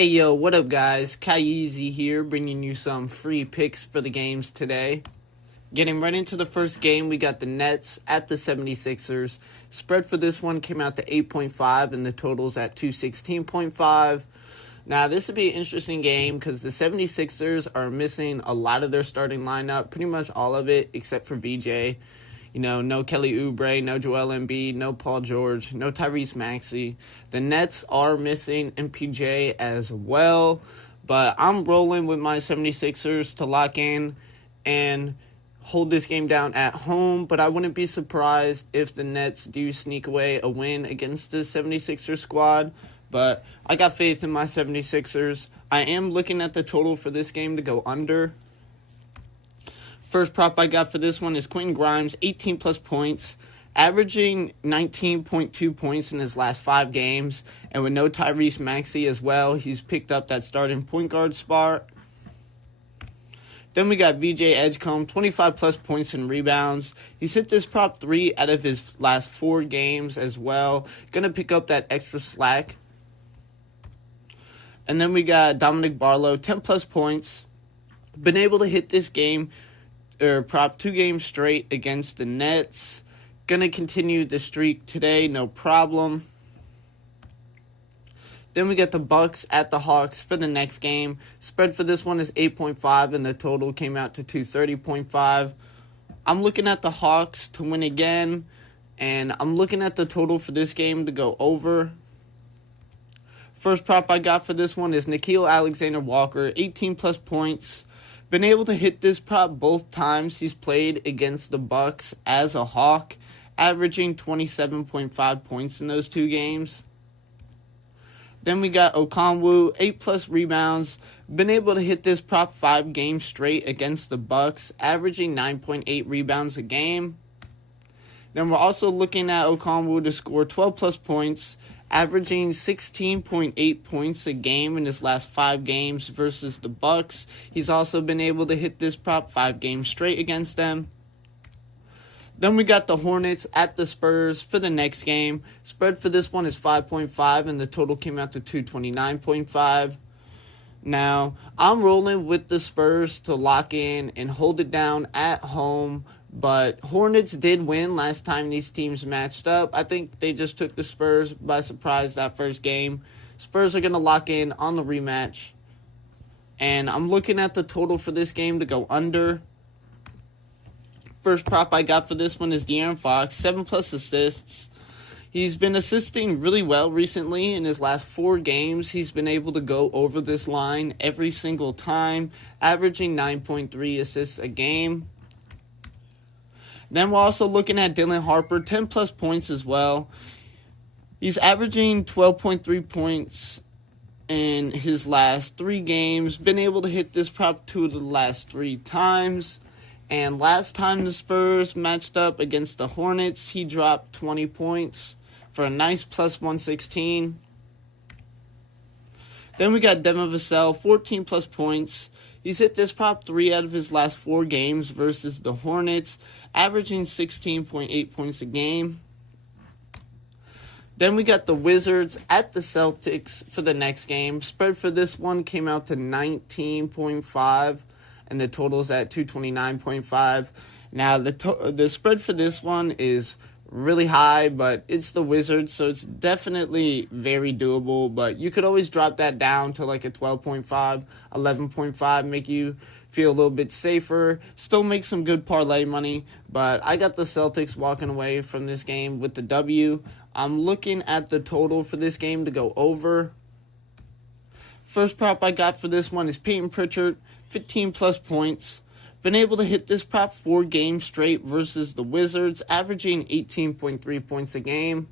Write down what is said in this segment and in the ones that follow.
Hey yo, what up guys? Kyeezyz here, bringing you some free picks for the games today. Getting right into the first game, we got the Nets at the 76ers. Spread for this one came out to 8.5 and the total's at 216.5. Now, this would be an interesting game because the 76ers are missing a lot of their starting lineup, pretty much all of it except for VJ. No Kelly Oubre, no Joel Embiid, no Paul George, no Tyrese Maxey. The Nets are missing MPJ as well, but I'm rolling with my 76ers to lock in and hold this game down at home, but I wouldn't be surprised if the Nets do sneak away a win against the 76ers squad, but I got faith in my 76ers. I am looking at the total for this game to go under. First prop I got for this one is Quentin Grimes, 18-plus points, averaging 19.2 points in his last 5 games. And with no Tyrese Maxey as well, he's picked up that starting point guard spot. Then we got VJ Edgecombe, 25-plus points and rebounds. He's hit this prop 3 out of his last 4 games as well. Going to pick up that extra slack. And then we got Dominic Barlow, 10-plus points. Been able to hit this game prop 2 games straight against the Nets. Gonna continue the streak today, no problem. Then we get the Bucks at the Hawks for the next game. Spread for this one is 8.5 and the total came out to 230.5. I'm looking at the Hawks to win again, and I'm looking at the total for this game to go over. First prop I got for this one is Nickeil Alexander-Walker, 18-plus points. Been able to hit this prop both times he's played against the Bucks as a Hawk, averaging 27.5 points in those 2 games. Then we got Okongwu, 8-plus rebounds. Been able to hit this prop 5 games straight against the Bucks, averaging 9.8 rebounds a game. Then we're also looking at Okongwu to score 12-plus points, averaging 16.8 points a game in his last 5 games versus the Bucks. He's also been able to hit this prop 5 games straight against them. Then we got the Hornets at the Spurs for the next game. Spread for this one is 5.5 and the total came out to 229.5. Now, I'm rolling with the Spurs to lock in and hold it down at home. But Hornets did win last time these teams matched up. I think they just took the Spurs by surprise that first game. Spurs are going to lock in on the rematch. And I'm looking at the total for this game to go under. First prop I got for this one is De'Aaron Fox, 7-plus assists. He's been assisting really well recently. In his last 4 games, he's been able to go over this line every single time, averaging 9.3 assists a game. Then we're also looking at Dylan Harper, 10-plus points as well. He's averaging 12.3 points in his last 3 games. Been able to hit this prop 2 of the last 3 times. And last time the Spurs matched up against the Hornets, he dropped 20 points for a nice plus 116. Then we got Devin Vassell, 14-plus points. He's hit this prop 3 out of his last 4 games versus the Hornets, averaging 16.8 points a game. Then we got the Wizards at the Celtics for the next game. Spread for this one came out to 19.5, and the total's at 229.5. Now, the spread for this one is really high, but it's the Wizards, so it's definitely very doable. But you could always drop that down to like a 12.5, 11.5, make you feel a little bit safer. Still make some good parlay money, but I got the Celtics walking away from this game with the W. I'm looking at the total for this game to go over. First prop I got for this one is Peyton Pritchard, 15-plus points. Been able to hit this prop 4 games straight versus the Wizards, averaging 18.3 points a game.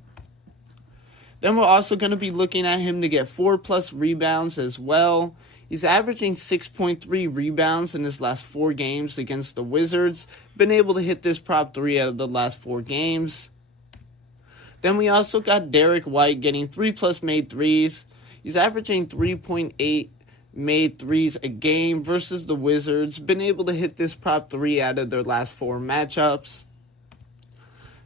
Then we're also going to be looking at him to get 4-plus rebounds as well. He's averaging 6.3 rebounds in his last 4 games against the Wizards. Been able to hit this prop 3 out of the last 4 games. Then we also got Derek White getting 3-plus made threes. He's averaging 3.8 made threes a game versus the Wizards. Been able to hit this prop 3 out of their last 4 matchups.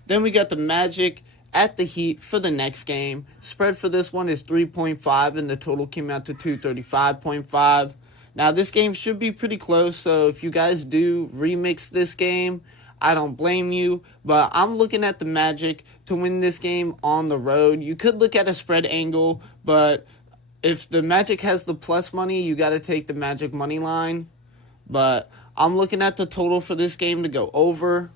Then we got the Magic at the Heat for the next game. Spread for this one is 3.5, and the total came out to 235.5. Now, this game should be pretty close, so if you guys do remix this game, I don't blame you, but I'm looking at the Magic to win this game on the road. You could look at a spread angle, but if the Magic has the plus money, you got to take the Magic money line. But I'm looking at the total for this game to go over.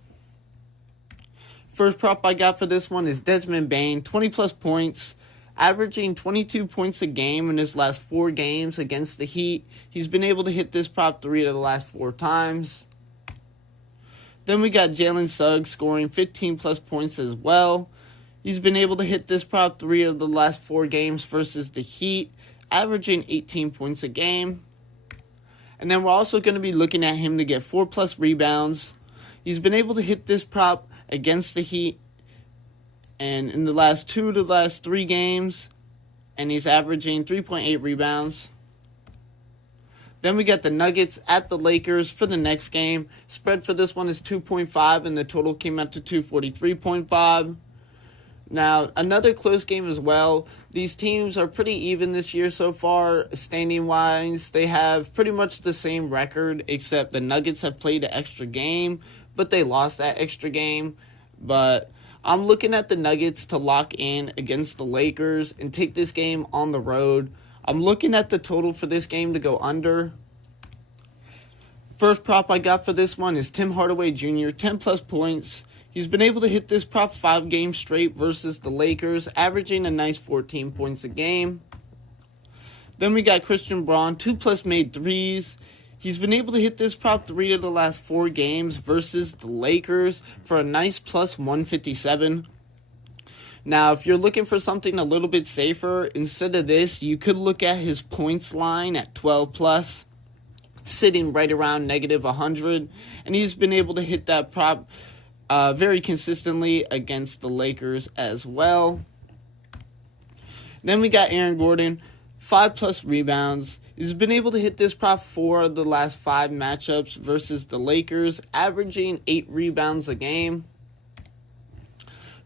First prop I got for this one is Desmond Bane, 20-plus points, averaging 22 points a game in his last 4 games against the Heat. He's been able to hit this prop 3 of the last 4 times. Then we got Jalen Suggs scoring 15-plus points as well. He's been able to hit this prop 3 of the last 4 games versus the Heat, averaging 18 points a game. And then we're also going to be looking at him to get 4-plus rebounds. He's been able to hit this prop against the Heat and in the last 2 to the last 3 games, and he's averaging 3.8 rebounds. Then we got the Nuggets at the Lakers for the next game. Spread for this one is 2.5, and the total came out to 243.5. Now, another close game as well. These teams are pretty even this year so far, standing-wise. They have pretty much the same record, except the Nuggets have played an extra game, but they lost that extra game. But I'm looking at the Nuggets to lock in against the Lakers and take this game on the road. I'm looking at the total for this game to go under. First prop I got for this one is Tim Hardaway Jr., 10-plus points. He's been able to hit this prop 5 games straight versus the Lakers, averaging a nice 14 points a game. Then we got Christian Braun, 2-plus made threes. He's been able to hit this prop 3 of the last 4 games versus the Lakers for a nice plus 157. Now, if you're looking for something a little bit safer, instead of this, you could look at his points line at 12+, sitting right around negative 100, and he's been able to hit that prop very consistently against the Lakers as well. Then we got Aaron Gordon, 5-plus rebounds. He's been able to hit this prop 4 of the last 5 matchups versus the Lakers, averaging 8 rebounds a game.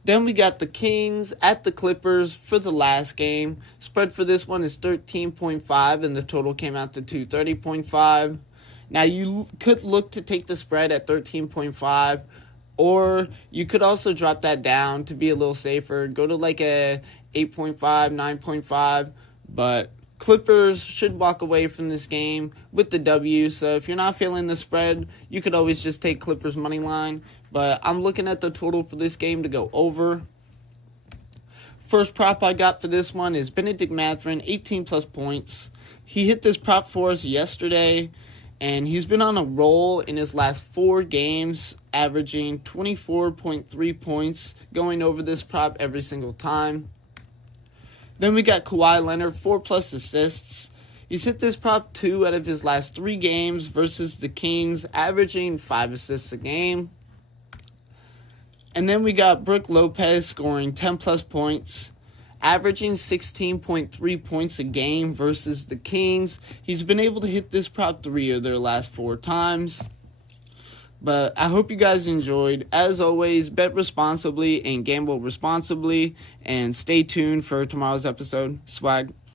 Then we got the Kings at the Clippers for the last game. Spread for this one is 13.5, and the total came out to 230.5. Now, you could look to take the spread at 13.5, or you could also drop that down to be a little safer. Go to like a 8.5, 9.5, but Clippers should walk away from this game with the W, so if you're not feeling the spread, you could always just take Clippers money line, but I'm looking at the total for this game to go over. First prop I got for this one is Benedict Mathurin, 18-plus points. He hit this prop for us yesterday, and he's been on a roll in his last 4 games, averaging 24.3 points, going over this prop every single time. Then we got Kawhi Leonard, 4-plus assists. He's hit this prop 2 out of his last 3 games versus the Kings, averaging 5 assists a game. And then we got Brook Lopez scoring 10-plus points, averaging 16.3 points a game versus the Kings. He's been able to hit this prop 3 of their last 4 times. But I hope you guys enjoyed. As always, bet responsibly and gamble responsibly. And stay tuned for tomorrow's episode. Swag.